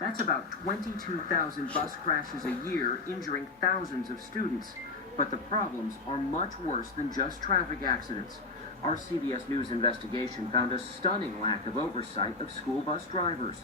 That's about 22,000 bus crashes a year, injuring thousands of students. But the problems are much worse than just traffic accidents. Our CBS News investigation found a stunning lack of oversight of school bus drivers.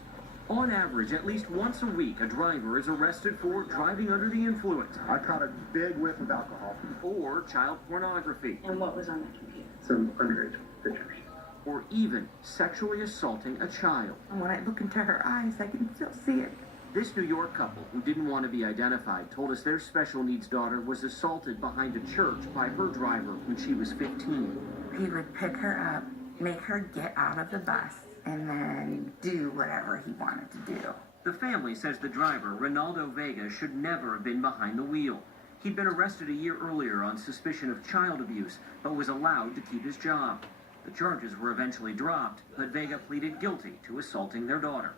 On average, at least once a week, a driver is arrested for driving under the influence. I caught a big whiff of alcohol. Or child pornography. And what was on the computer? Some underage pictures. Or even sexually assaulting a child. And when I look into her eyes, I can still see it. This New York couple, who didn't want to be identified, told us their special needs daughter was assaulted behind a church by her driver when she was 15. He would pick her up, make her get out of the bus, and then do whatever he wanted to do. The family says the driver, Ronaldo Vega, should never have been behind the wheel. He'd been arrested a year earlier on suspicion of child abuse, but was allowed to keep his job. The charges were eventually dropped, but Vega pleaded guilty to assaulting their daughter.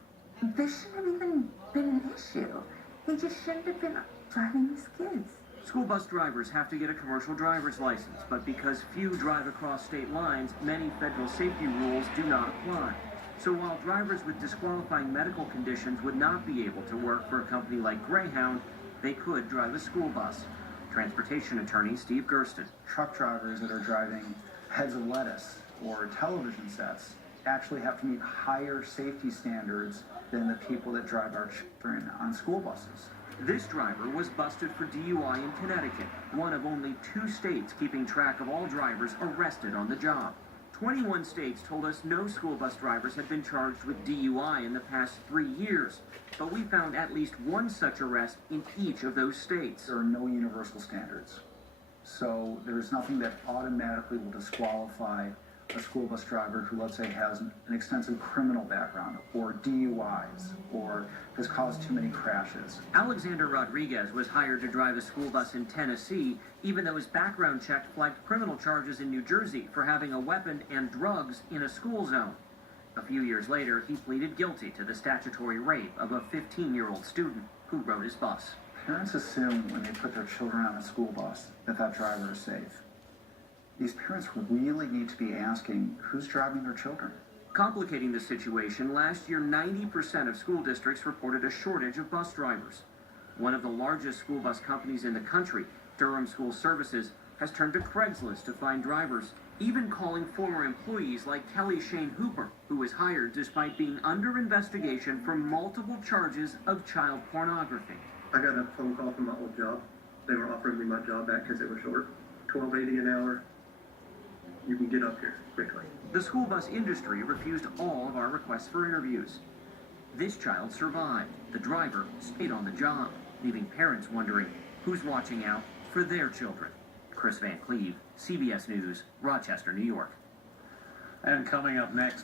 This shouldn't have even been an issue. He just shouldn't have been driving his kids. School bus drivers have to get a commercial driver's license, but because few drive across state lines, many federal safety rules do not apply. So while drivers with disqualifying medical conditions would not be able to work for a company like Greyhound, they could drive a school bus. Transportation attorney Steve Gersten. Truck drivers that are driving heads of lettuce or television sets actually have to meet higher safety standards than the people that drive our children on school buses. This driver was busted for DUI in Connecticut, one of only 2 states keeping track of all drivers arrested on the job. 21 states told us no school bus drivers had been charged with DUI in the past 3 years, but we found at least one such arrest in each of those states. There are no universal standards. So there's nothing that automatically will disqualify a school bus driver who, let's say, has an extensive criminal background or DUIs or has caused too many crashes. Alexander Rodriguez was hired to drive a school bus in Tennessee, even though his background check flagged criminal charges in New Jersey for having a weapon and drugs in a school zone. A few years later, he pleaded guilty to the statutory rape of a 15-year-old student who rode his bus. Parents assume when they put their children on a school bus that that driver is safe. These parents really need to be asking who's driving their children. Complicating the situation, last year 90% of school districts reported a shortage of bus drivers. One of the largest school bus companies in the country, Durham School Services, has turned to Craigslist to find drivers, even calling former employees like Kelly Shane Hooper, who was hired despite being under investigation for multiple charges of child pornography. I got a phone call from my old job. They were offering me my job back because it was short. $12.80 an hour. You can get up here quickly. The school bus industry refused all of our requests for interviews. This child survived. The driver stayed on the job, leaving parents wondering who's watching out for their children. Chris Van Cleve, CBS News, Rochester, New York. And coming up next.